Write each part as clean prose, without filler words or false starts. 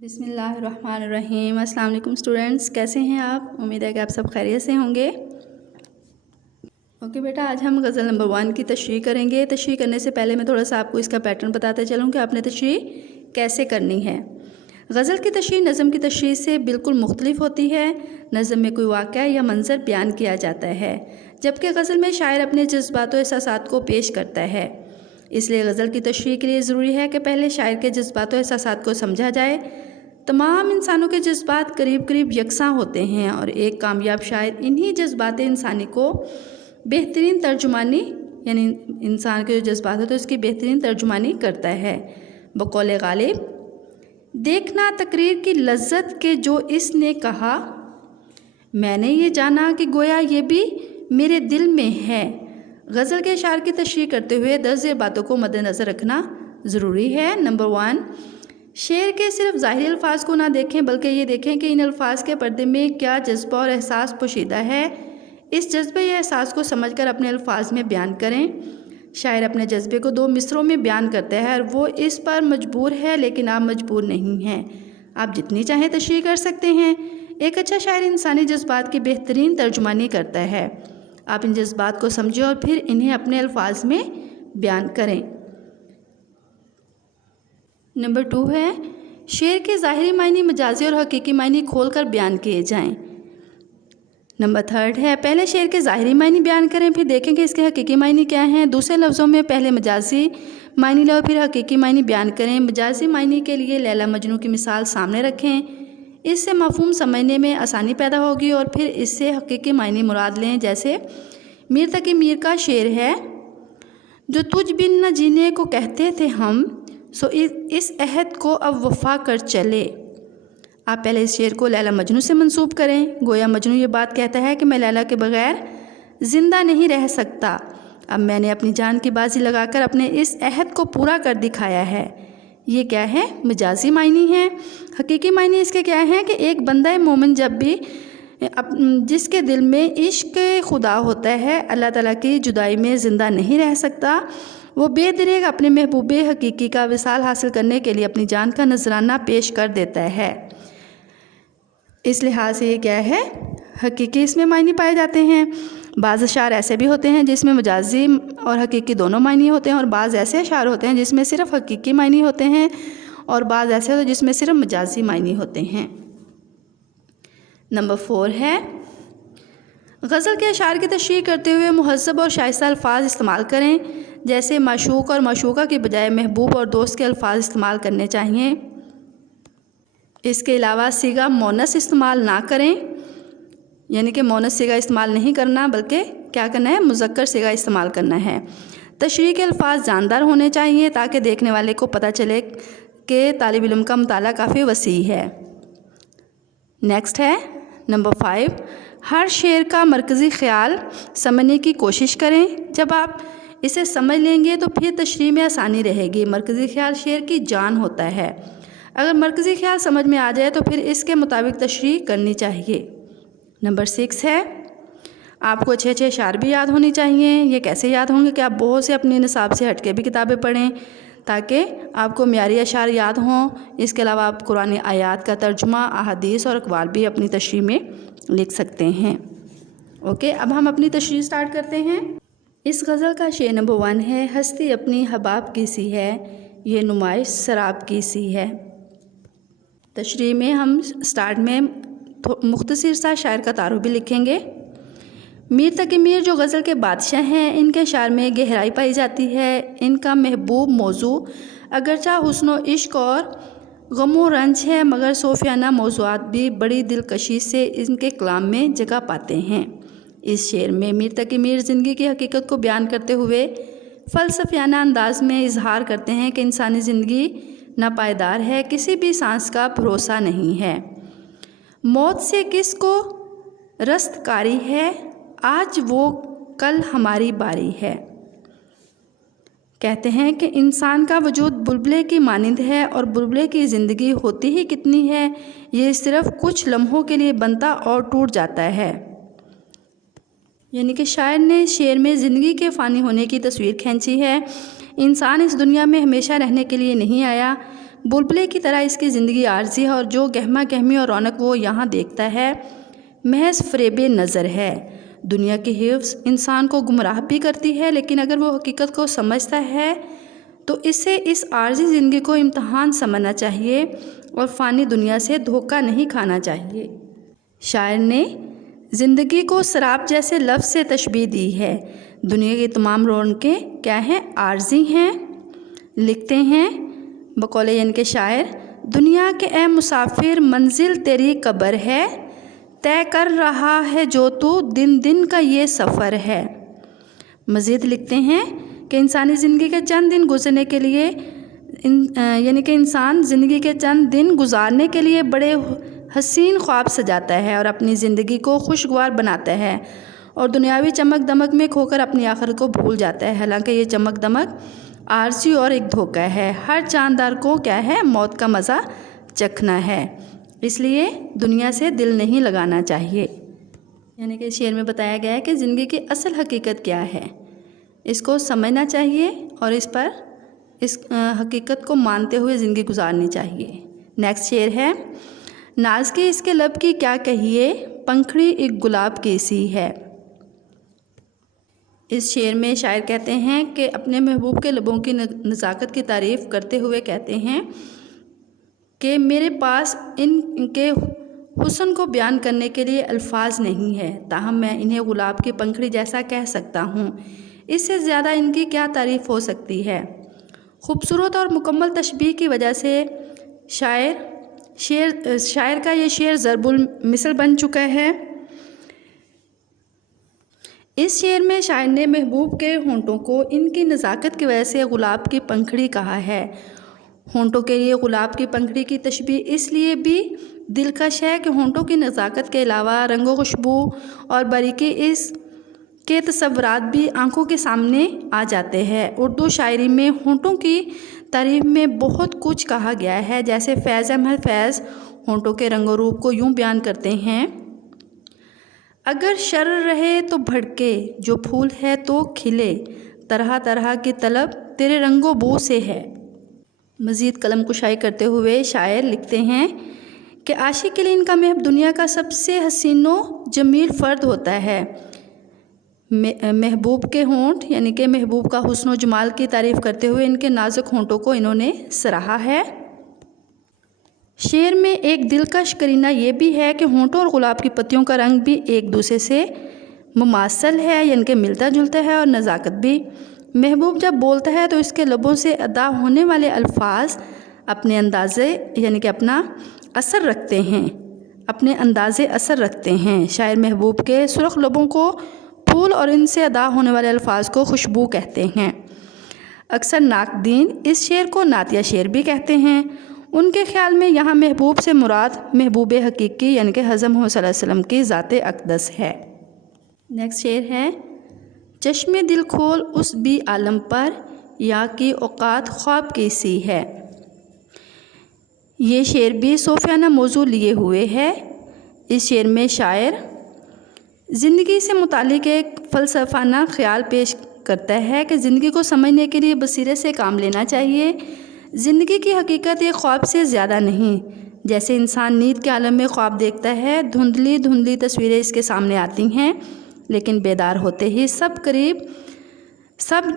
बिस्मिल्लाहिर्रहमानिर्रहीम। अस्सलाम वालेकुम स्टूडेंट्स, कैसे हैं आप? उम्मीद है कि आप सब खैरियत से होंगे। ओके बेटा, आज हम गज़ल नंबर 1 की तशरीह करेंगे। तशरीह करने से पहले मैं थोड़ा सा आपको इसका पैटर्न बताते चलूँ कि आपने तशरीह कैसे करनी है। गज़ल की तशरीह नज़म की तशरीह से बिल्कुल मुख्तलिफ होती है। नज़म में कोई वाक़या या मंज़र बयान किया जाता है, जबकि गज़ल में शायर अपने जज्बात और एहसासात को पेश करता है। इसलिए गज़ल की तशरीह के लिए ज़रूरी है कि पहले शायर के जज्बात और एहसासात को समझा जाए। तमाम इंसानों के जज्बात करीब करीब यकसां होते हैं और एक कामयाब शायर इन्हीं जज्बात इंसानी को बेहतरीन तर्जुमानी, यानी इंसान के जो जज्बात होते हैं उसकी बेहतरीन तर्जुमानी करता है। बकौल गालिब, देखना तकरीर की लज्जत के जो इसने कहा, मैंने ये जाना कि गोया ये भी मेरे दिल में है। गज़ल के अशार की तशरीह करते हुए 10 बातों को मद्देनज़र रखना ज़रूरी है। नंबर 1, शेर के सिर्फ ज़ाहिरी अल्फाज को ना देखें, बल्कि ये देखें कि इन अल्फाज के पर्दे में क्या जज्बा और एहसास पोशीदा है। इस जज्बे या एहसास को समझकर अपने अल्फाज में बयान करें। शायर अपने जज्बे को 2 मिसरों में बयान करता है और वो इस पर मजबूर है, लेकिन आप मजबूर नहीं हैं। आप जितनी चाहें तशरीह कर सकते हैं। एक अच्छा शायर इंसानी जज्बात की बेहतरीन तर्जुमानी करता है। आप इन जज्बात को समझें और फिर इन्हें अपने अल्फाज में बयान करें। नंबर 2 है, शेर के ज़ाहिरी मायने, मजाजी और हकीकी मायने खोलकर बयान किए जाएं। नंबर 3 है, पहले शेर के ज़ाहिरी मायने बयान करें, फिर देखें कि इसके हकीकी मायने क्या हैं। दूसरे लफ्ज़ों में पहले मजाजी मायने लो, फिर हकीकी मायने बयान करें। मजाजी मायने के लिए लैला मजनू की मिसाल सामने रखें, इससे मफ़हूम समझने में आसानी पैदा होगी, और फिर इससे हकीकी मायने मुराद लें। जैसे मीर तकी मीर का शेर है, जो तुझ बिन न जीने को कहते थे हम, सो इस अहद को अब वफ़ा कर चले। आप पहले इस शेर को लैला मजनू से मंसूब करें। गोया मजनू ये बात कहता है कि मैं लैला के बग़ैर ज़िंदा नहीं रह सकता। अब मैंने अपनी जान की बाजी लगाकर अपने इस अहद को पूरा कर दिखाया है। ये क्या है? मजाजी मायने हैं। हकीकी मायने इसके क्या हैं कि एक बंदा मोमिन जब भी जिसके दिल में इश्क खुदा होता है, अल्लाह ताला की जुदाई में ज़िंदा नहीं रह सकता। वो बेदरेग अपने महबूब हकीकी का विसाल हासिल करने के लिए अपनी जान का नजराना पेश कर देता है। इस लिहाज से ये क्या है? हकीकी इसमें मायने पाए जाते हैं। बाज़ अशार ऐसे भी होते हैं जिसमें मजाजी और हकीकी दोनों मायने होते हैं, और बाज़ ऐसे अशार होते हैं जिसमें सिर्फ हकीकी मायने होते हैं, और बाज़ ऐसे होते हैं जिसमें सिर्फ मजाजी मायने होते हैं। नंबर 4 है, गज़ल के अशार की तशरीह करते हुए मुहज़्ज़ब और शाइस्ता अल्फाज इस्तेमाल करें। जैसे माशूक और माशूका के बजाय महबूब और दोस्त के अल्फाज इस्तेमाल करने चाहिए। इसके अलावा सीगा मोनस इस्तेमाल ना करें, यानी कि मोनस सीगा इस्तेमाल नहीं करना, बल्कि क्या करना है? मुज़क्कर सीगा इस्तेमाल करना है। तशरीह के अल्फाज जानदार होने चाहिए ताकि देखने वाले को पता चले कि तालिब इल्म का मुताला काफ़ी वसी है। नेक्स्ट है नंबर 5, हर शेर का मरकज़ी ख़्याल समझने की कोशिश करें। जब आप इसे समझ लेंगे तो फिर तशरीह में आसानी रहेगी। मरकज़ी ख़्याल शेर की जान होता है। अगर मरकज़ी ख़्याल समझ में आ जाए तो फिर इसके मुताबिक तशरीह करनी चाहिए। नंबर 6 है, आपको अच्छे अच्छे अशार भी याद होने चाहिए। ये कैसे याद होंगे कि आप बहुत से अपने निसाब से हटके भी किताबें पढ़ें ताकि आपको म्यारी अशार याद हों। इसके अलावा आप कुरानी आयात का तर्जुमा, अहादीस और अक़वाल भी अपनी तशरीह में लिख सकते हैं। ओके, अब हम अपनी तशरीह स्टार्ट करते हैं। इस गज़ल का शेर नंबर 1 है, हस्ती अपनी हबाब की सी है, ये नुमाइश शराब की सी है। तशरीह में हम स्टार्ट में मुख्तसर सा शायर का तारुफ भी लिखेंगे। मीर तकी मीर जो गज़ल के बादशाह हैं, इनके शार में गहराई पाई जाती है। इनका महबूब मौजू अगरचा हुस्न व इश्क और गम व रंज है, मगर सूफियाना मौज़ूआत भी बड़ी दिलकशी से इनके कलाम में जगह पाते हैं। इस शेर में मीर तकी मीर ज़िंदगी की हकीकत को बयान करते हुए फ़लसफ़ियाना अंदाज में इजहार करते हैं कि इंसानी ज़िंदगी नापायदार है, किसी भी सांस का भरोसा नहीं है। मौत से किसको रस्तकारी है, आज वो कल हमारी बारी है। कहते हैं कि इंसान का वजूद बुलबुले की मानिंद है, और बुलबुले की ज़िंदगी होती ही कितनी है, ये सिर्फ़ कुछ लम्हों के लिए बनता और टूट जाता है। यानी कि शायर ने शेर में ज़िंदगी के फ़ानी होने की तस्वीर खींची है। इंसान इस दुनिया में हमेशा रहने के लिए नहीं आया, बुलबुले की तरह इसकी ज़िंदगी आर्जी है और जो गहमा गहमी और रौनक वो यहाँ देखता है महज फ़रेब नज़र है। दुनिया की हिफ्ज़ इंसान को गुमराह भी करती है, लेकिन अगर वो हकीकत को समझता है तो इसे इस आर्जी ज़िंदगी को इम्तहान समझना चाहिए और फ़ानी दुनिया से धोखा नहीं खाना चाहिए। शायर ने ज़िंदगी को शराब जैसे लफ्ज़ से तशबीह दी है। दुनिया की तमाम रौनकें क्या हैं? आर्जी हैं। लिखते हैं बकौले यानी के शायर, दुनिया के ए मुसाफिर मंजिल तेरी कब्र है, तय कर रहा है जो तू दिन दिन का ये सफ़र है। मज़ीद लिखते हैं कि इंसानी ज़िंदगी के चंद दिन गुजरने के लिए यानी कि इंसान ज़िंदगी के चंद दिन गुजारने के लिए बड़े हसीन ख्वाब सजाता है और अपनी ज़िंदगी को खुशगवार बनाता है और दुनियावी चमक दमक में खोकर अपनी आखिरत को भूल जाता है। हालांकि ये चमक दमक आरज़ी और एक धोखा है। हर जानदार को क्या है? मौत का मज़ा चखना है, इसलिए दुनिया से दिल नहीं लगाना चाहिए। यानी कि शेर में बताया गया है कि ज़िंदगी की असल हकीकत क्या है, इसको समझना चाहिए और इस हकीकत को मानते हुए ज़िंदगी गुजारनी चाहिए। नेक्स्ट शेर है, नाज के इसके लब की क्या कहिए, पंखड़ी एक गुलाब की सी है। इस शेर में शायर कहते हैं कि अपने महबूब के लबों की नज़ाकत की तारीफ़ करते हुए कहते हैं कि मेरे पास इनके हुस्न को बयान करने के लिए अल्फाज नहीं है, ताहम मैं इन्हें गुलाब की पंखड़ी जैसा कह सकता हूँ। इससे ज़्यादा इनकी क्या तारीफ़ हो सकती है। खूबसूरत और मुकम्मल तशबीह की वजह से शायर का ये शेर ज़रबुल मिसल बन चुका है। इस शेर में शायर ने महबूब के होंठों को इनकी नज़ाकत की वजह से गुलाब की पंखड़ी कहा है। होंठों के लिए गुलाब की पंखड़ी की तशबीह इसलिए भी दिलकश है कि होंठों की नज़ाकत के अलावा रंगो खुशबू और बारीकी इसके तस्वुरात भी आंखों के सामने आ जाते हैं। उर्दू शायरी में होंठों की तारीफ़ में बहुत कुछ कहा गया है। जैसे फैज़ अहमद फैज़ होंठों के रंगो रूप को यूँ बयान करते हैं, अगर शर्र रहे तो भड़के, जो फूल है तो खिले, तरह तरह की तलब तेरे रंगो बू से है। मज़ीद कलम कुशाई करते हुए शायर लिखते हैं कि आशिक के लिए इनका महब दुनिया का सबसे हसीनो जमील फ़र्द होता है। महबूब के होंठ यानी कि महबूब का हुस्न व जमाल की तारीफ़ करते हुए इनके नाजुक होंठों को इन्होंने सराहा है। शेर में एक दिलकश करीना ये भी है कि होंठों और गुलाब की पत्तियों का रंग भी एक दूसरे से मुमासल है, यानी कि मिलता जुलता है, और नज़ाकत भी। महबूब जब बोलता है तो इसके लबों से अदा होने वाले अल्फाज अपने अंदाज़े यानी कि अपना असर रखते हैं, अपने अंदाज़े असर रखते हैं। शायर महबूब के सुर्ख लबों को फूल और इनसे अदा होने वाले अल्फाज को खुशबू कहते हैं। अक्सर नाकदीन इस शेर को नातिया शेर भी कहते हैं। उनके ख़्याल में यहाँ महबूब से मुराद महबूब हकीकी यानी कि हज़रत मोहम्मद सल्लल्लाहु अलैहि वसल्लम की ज़ाते अक़दस है। नेक्स्ट शेर है, चश्मे दिल खोल उस भी आलम पर, या की औकात ख्वाब की सी है। ये शेर भी सूफियाना मौजू लिए हुए है। इस शेर में शायर ज़िंदगी से मुतालिक एक फ़लसफ़ाना ख़्याल पेश करता है कि ज़िंदगी को समझने के लिए बसीरत से काम लेना चाहिए। ज़िंदगी की हकीकत एक ख्वाब से ज़्यादा नहीं। जैसे इंसान नींद के आलम में ख्वाब देखता है, धुंधली धुंधली तस्वीरें इसके सामने आती हैं, लेकिन बेदार होते ही सब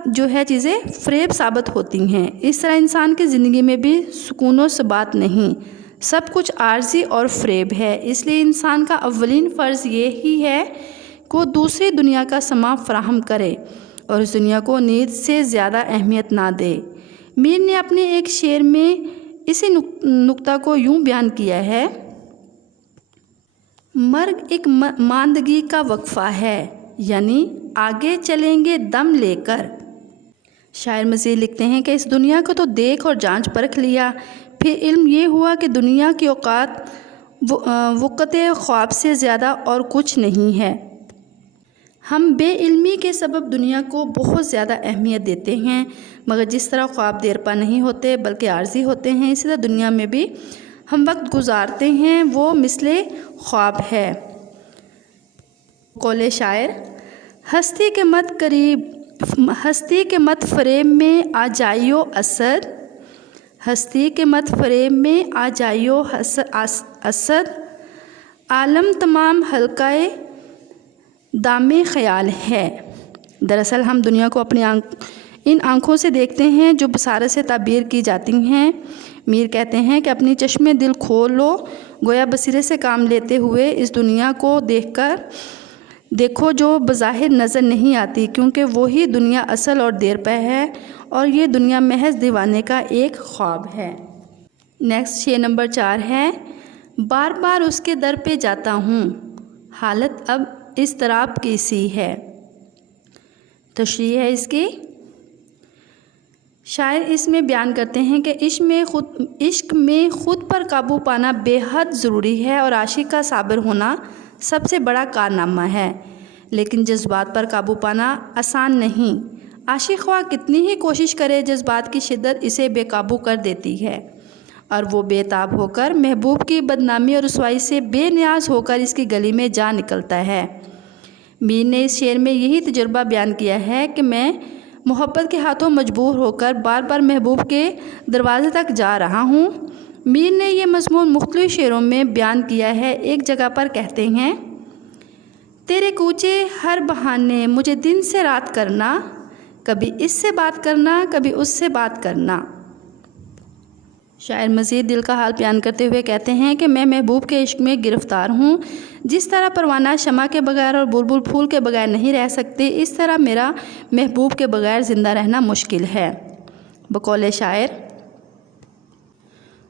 जो है चीज़ें फ़रेब साबित होती हैं। इस तरह इंसान की ज़िंदगी में भी सुकून व सबात नहीं, सब कुछ आर्जी और फ़रेब है। इसलिए इंसान का अव्वलीन फ़र्ज़ ये ही है कि वो दूसरी दुनिया का समा फ़राहम करे और इस दुनिया को नींद से ज़्यादा अहमियत ना दे। मीर ने अपने एक शेर में इसी नुक्ता को यूँ बयान किया है, मर्ग एक मांदगी का वक्फ़ा है, यानी आगे चलेंगे दम लेकर। शायर मज़ीद लिखते हैं कि इस दुनिया को तो देख और जांच परख लिया, फिर इल्म ये हुआ कि दुनिया की औकात वक़्त ख्वाब से ज़्यादा और कुछ नहीं है। हम बेइल्मी के सबब दुनिया को बहुत ज़्यादा अहमियत देते हैं, मगर जिस तरह ख्वाब देरपा नहीं होते बल्कि आर्जी होते हैं, इसी तरह दुनिया में भी हम वक्त गुजारते हैं वो मिसले ख्वाब है। कौले शायर, हस्ती के मत फ़रेब में आ जाइयो असर, ہستی کے مت فریب میں آ جائیو اسد، عالم تمام حلقہ دام خیال ہے۔ دراصل ہم دنیا کو اپنی ان آنکھوں سے دیکھتے ہیں جو بصارت سے تعبیر کی جاتی ہیں۔ میر کہتے ہیں کہ اپنی چشمے دل کھول لو، گویا بصیرت سے کام لیتے ہوئے اس دنیا کو دیکھو جو بظاہر نظر نہیں آتی، کیونکہ وہی دنیا اصل اور دیر پہ ہے، اور یہ دنیا محض دیوانے کا ایک خواب ہے۔ نیکسٹ شعر نمبر 4 ہے، بار بار اس کے در پہ جاتا ہوں، حالت اب اضطراب کی سی ہے۔ تشریح ہے اس کی، شاعر اس میں بیان کرتے ہیں کہ عشق میں خود پر قابو پانا بے حد ضروری ہے اور عاشق کا صابر ہونا سب سے بڑا کارنامہ ہے، لیکن جذبات پر قابو پانا آسان نہیں۔ عاشق خواہ کتنی ہی کوشش کرے، جذبات کی شدت اسے بے قابو کر دیتی ہے اور وہ بے تاب ہو کر محبوب کی بدنامی اور رسوائی سے بے نیاز ہو کر اس کی گلی میں جا نکلتا ہے۔ میر نے اس شعر میں یہی تجربہ بیان کیا ہے کہ میں محبت کے ہاتھوں مجبور ہو کر بار بار محبوب کے دروازے تک جا رہا ہوں۔ میر نے یہ مضمون مختلف شعروں میں بیان کیا ہے۔ ایک جگہ پر کہتے ہیں، تیرے کوچے ہر بہانے مجھے دن سے رات کرنا، کبھی اس سے بات کرنا کبھی اس سے بات کرنا۔ شاعر مزید دل کا حال بیان کرتے ہوئے کہتے ہیں کہ میں محبوب کے عشق میں گرفتار ہوں۔ جس طرح پروانہ شمع کے بغیر اور بلبل پھول کے بغیر نہیں رہ سکتے، اس طرح میرا محبوب کے بغیر زندہ رہنا مشکل ہے۔ بقول شاعر،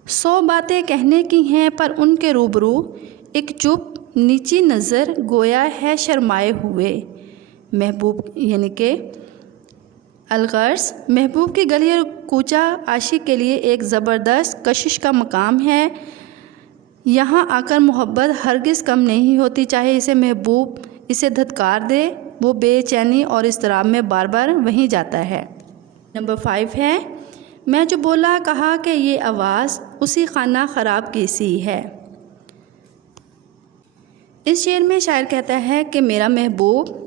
100 باتیں کہنے کی ہیں پر ان کے روبرو ایک چپ نیچی نظر گویا ہے شرمائے ہوئے۔ محبوب یعنی کہ الغرض محبوب کی گلی اور کوچہ عاشق کے لیے ایک زبردست کشش کا مقام ہے۔ یہاں آ کر محبت ہرگز کم نہیں ہوتی، چاہے اسے محبوب اسے دھتکار دے، وہ بے چینی اور اضطراب میں بار بار وہیں جاتا ہے۔ نمبر 5 ہے، میں جو بولا کہا کہ یہ آواز اسی خانہ خراب کی سی ہے۔ اس شعر میں شاعر کہتا ہے کہ میرا محبوب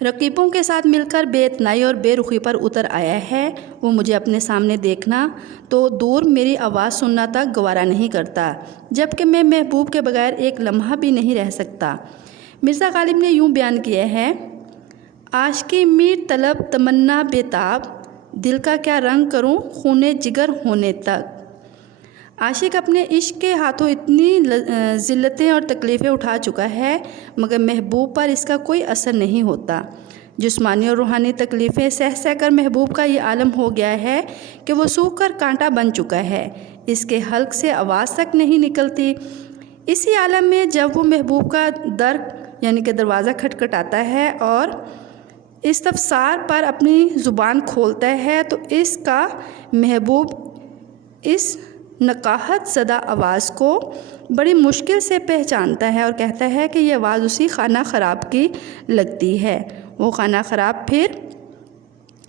رقیبوں کے ساتھ مل کر بے اتنائی اور بے رخی پر اتر آیا ہے۔ وہ مجھے اپنے سامنے دیکھنا تو دور میری آواز سننا تک گوارا نہیں کرتا، جبکہ میں محبوب کے بغیر ایک لمحہ بھی نہیں رہ سکتا۔ مرزا غالب نے یوں بیان کیا ہے، عاشقی میر طلب تمنا بے تاب، دل کا کیا رنگ کروں خون جگر ہونے تک۔ عاشق اپنے عشق کے ہاتھوں اتنی ذلتیں اور تکلیفیں اٹھا چکا ہے، مگر محبوب پر اس کا کوئی اثر نہیں ہوتا۔ جسمانی اور روحانی تکلیفیں سہ سہ کر محبوب کا یہ عالم ہو گیا ہے کہ وہ سوکھ کر کانٹا بن چکا ہے، اس کے حلق سے آواز تک نہیں نکلتی۔ اسی عالم میں جب وہ محبوب کا در یعنی کہ دروازہ کھٹکھٹاتا ہے اور استفسار پر اپنی زبان کھولتا ہے تو اس کا محبوب اس نقاہت زدہ آواز کو بڑی مشکل سے پہچانتا ہے اور کہتا ہے کہ یہ آواز اسی خانہ خراب کی لگتی ہے۔ وہ خانہ خراب پھر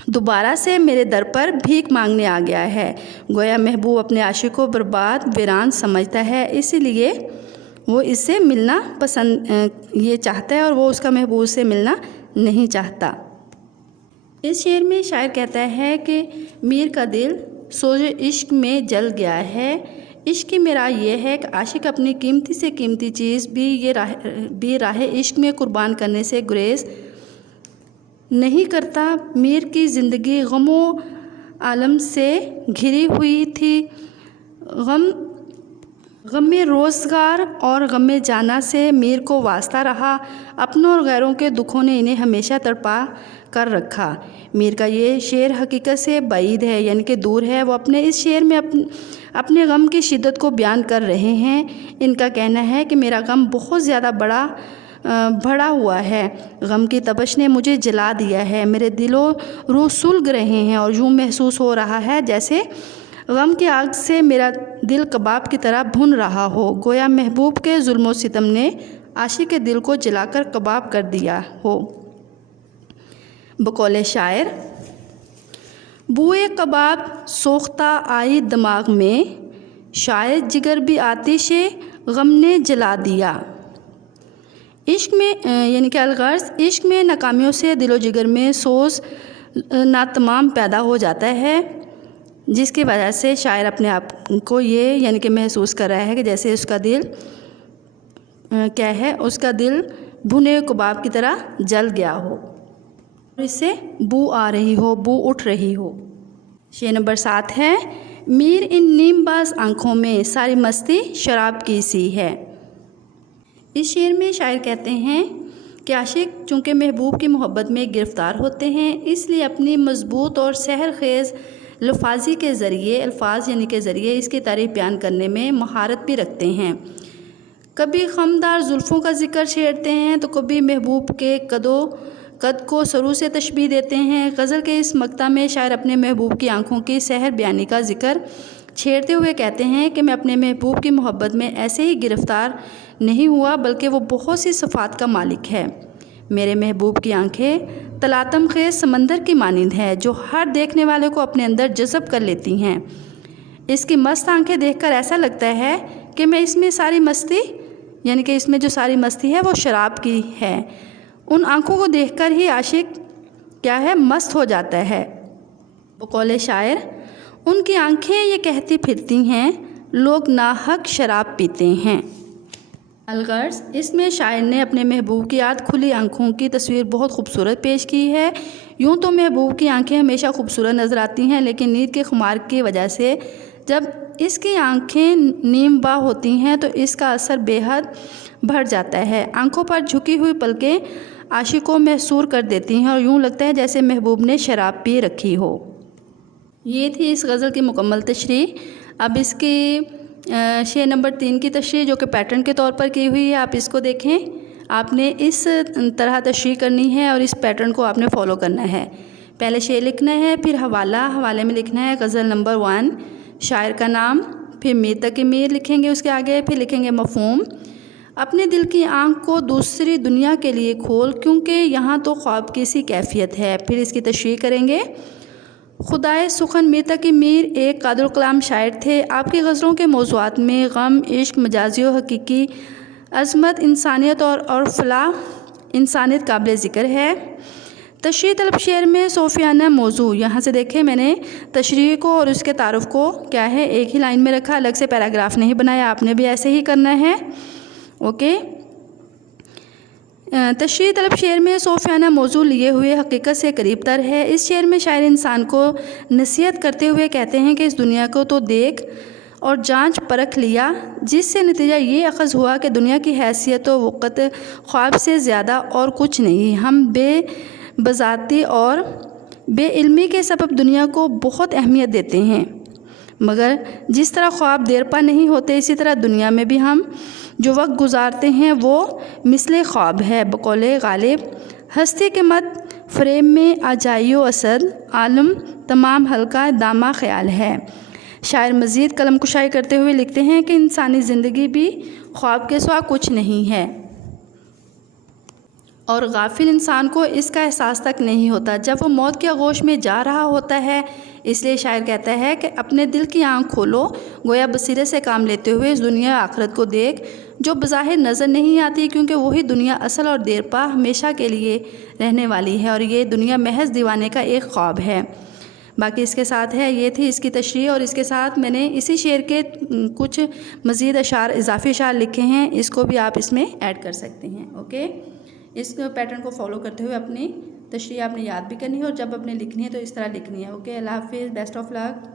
دوبارہ سے میرے در پر بھیک مانگنے آ گیا ہے۔ گویا محبوب اپنے عاشق کو برباد ویران سمجھتا ہے، اسی لیے وہ اس سے ملنا پسند یہ چاہتا ہے اور وہ اس کا محبوب سے ملنا نہیں چاہتا۔ اس شعر میں شاعر کہتا ہے کہ میر کا دل سوز عشق میں جل گیا ہے۔ عشق کی میرا یہ ہے کہ عاشق اپنی قیمتی سے قیمتی چیز بھی راہ عشق میں قربان کرنے سے گریز نہیں کرتا۔ میر کی زندگی غم و عالم سے گھری ہوئی تھی، غم روزگار اور غم جانا سے میر کو واسطہ رہا۔ اپنوں اور غیروں کے دکھوں نے انہیں ہمیشہ تڑپا کر رکھا۔ میر کا یہ شعر حقیقت سے بعید ہے یعنی کہ دور ہے۔ وہ اپنے اس شعر میں اپنے غم کی شدت کو بیان کر رہے ہیں۔ ان کا کہنا ہے کہ میرا غم بہت زیادہ بڑا ہوا ہے، غم کی تپش نے مجھے جلا دیا ہے، میرے دل و روح سلگ رہے ہیں اور یوں محسوس ہو رہا ہے جیسے غم کی آگ سے میرا دل کباب کی طرح بھن رہا ہو، گویا محبوب کے ظلم و ستم نے عاشق کے دل کو جلا کر کباب کر دیا ہو۔ بقول شاعر، بوئے کباب سوختہ آئی دماغ میں، شاید جگر بھی آتش غم نے جلا دیا۔ عشق میں یعنی کہ الغرض عشق میں ناکامیوں سے دل و جگر میں سوز ناتمام پیدا ہو جاتا ہے۔ جس کی وجہ سے شاعر اپنے آپ کو یہ یعنی کہ محسوس کر رہا ہے کہ جیسے اس کا دل کیا ہے، اس کا دل بھنے کباب کی طرح جل گیا ہو، اس سے بو آ رہی ہو، بو اٹھ رہی ہو۔ شعر نمبر 7 ہے، میر ان نیم باز آنکھوں میں ساری مستی شراب کی سی ہے۔ اس شعر میں شاعر کہتے ہیں کہ عاشق چونکہ محبوب کی محبت میں گرفتار ہوتے ہیں، اس لیے اپنی مضبوط اور سحر خیز لفاظی کے ذریعے، الفاظ یعنی کے ذریعے اس کی تعریف بیان کرنے میں مہارت بھی رکھتے ہیں۔ کبھی خمدار زلفوں کا ذکر چھیڑتے ہیں تو کبھی محبوب کے قد کو سرو سے تشبیہ دیتے ہیں۔ غزل کے اس مقطع میں شاعر اپنے محبوب کی آنکھوں کی سحر بیانی کا ذکر چھیڑتے ہوئے کہتے ہیں کہ میں اپنے محبوب کی محبت میں ایسے ہی گرفتار نہیں ہوا بلکہ وہ بہت سی صفات کا مالک ہے۔ میرے محبوب کی آنکھیں تلاطم خیز سمندر کی مانند ہے جو ہر دیکھنے والے کو اپنے اندر جذب کر لیتی ہیں۔ اس کی مست آنکھیں دیکھ کر ایسا لگتا ہے کہ میں اس میں ساری مستی یعنی کہ اس میں جو ساری مستی ہے وہ شراب کی ہے۔ ان آنکھوں کو دیکھ کر ہی عاشق کیا ہے، مست ہو جاتا ہے۔ بقول شاعر، ان کی آنکھیں یہ کہتی پھرتی ہیں لوگ ناحق شراب پیتے ہیں۔ الغرض، اس میں شاعر نے اپنے محبوب کی آدھ کھلی آنکھوں کی تصویر بہت خوبصورت پیش کی ہے۔ یوں تو محبوب کی آنکھیں ہمیشہ خوبصورت نظر آتی ہیں، لیکن نیند کے خمار کی وجہ سے جب اس کی آنکھیں نیم باں ہوتی ہیں تو اس کا اثر بے حد بڑھ جاتا ہے۔ آنکھوں پر جھکی ہوئی پلکیں عاشق کو محصور کر دیتی ہیں اور یوں لگتا ہے جیسے محبوب نے شراب پی رکھی ہو۔ یہ تھی اس غزل کی مکمل تشریح۔ اب اس کی شعر نمبر 3 کی تشریح جو کہ پیٹرن کے طور پر کی ہوئی ہے، آپ اس کو دیکھیں۔ آپ نے اس طرح تشریح کرنی ہے اور اس پیٹرن کو آپ نے فالو کرنا ہے۔ پہلے شعر لکھنا ہے، پھر حوالے میں لکھنا ہے غزل نمبر 1، شاعر کا نام، پھر میر تک میر لکھیں گے، اس کے آگے پھر لکھیں گے مفہوم۔ اپنے دل کی آنکھ کو دوسری دنیا کے لیے کھول کیونکہ یہاں تو خواب کی سی کیفیت ہے، پھر اس کی تشریح کریں گے۔ خدائے سخن میر تقی میر ایک قادر الکلام شاعر تھے۔ آپ کی غزلوں کے موضوعات میں غم، عشق، مجازی و حقیقی، عظمت، انسانیت اور فلاح انسانیت قابل ذکر ہے۔ تشریح طلب شعر میں صوفیانہ موضوع، یہاں سے دیکھیں میں نے تشریح کو اور اس کے تعارف کو کیا ہے ایک ہی لائن میں رکھا، الگ سے پیراگراف نہیں بنایا، آپ نے بھی ایسے ہی کرنا ہے۔ اوکے، تشریح طلب شعر میں صوفیانہ موضوع لیے ہوئے حقیقت سے قریب تر ہے۔ اس شعر میں شاعر انسان کو نصیحت کرتے ہوئے کہتے ہیں کہ اس دنیا کو تو دیکھ اور جانچ پرکھ لیا، جس سے نتیجہ یہ اخذ ہوا کہ دنیا کی حیثیت و وقت خواب سے زیادہ اور کچھ نہیں۔ ہم بے بذاتی اور بے علمی کے سبب دنیا کو بہت اہمیت دیتے ہیں، مگر جس طرح خواب دیر پا نہیں ہوتے اسی طرح دنیا میں بھی ہم جو وقت گزارتے ہیں وہ مثل خواب ہے۔ بقول غالب، ہستی کے مت فریب میں آ جائیو اسد، عالم تمام حلقہ دامہ خیال ہے۔ شاعر مزید قلم کشائی کرتے ہوئے لکھتے ہیں کہ انسانی زندگی بھی خواب کے سوا کچھ نہیں ہے اور غافل انسان کو اس کا احساس تک نہیں ہوتا جب وہ موت کے آغوش میں جا رہا ہوتا ہے۔ اس لیے شاعر کہتا ہے کہ اپنے دل کی آنکھ کھولو، گویا بصیرت سے کام لیتے ہوئے اس دنیا آخرت کو دیکھ جو بظاہر نظر نہیں آتی، کیونکہ وہی دنیا اصل اور دیر پا ہمیشہ کے لیے رہنے والی ہے اور یہ دنیا محض دیوانے کا ایک خواب ہے۔ باقی اس کے ساتھ ہے، یہ تھی اس کی تشریح، اور اس کے ساتھ میں نے اسی شعر کے کچھ مزید اشعار، اضافی اشعار لکھے ہیں، اس کو بھی آپ اس میں ایڈ کر سکتے ہیں۔ اوکے، اس پیٹرن کو فالو کرتے ہوئے اپنی تشریح آپ نے یاد بھی کرنی ہے اور جب اپنے لکھنی ہے تو اس طرح لکھنی ہے۔ اوکے، اللہ حافظ، بیسٹ آف لک۔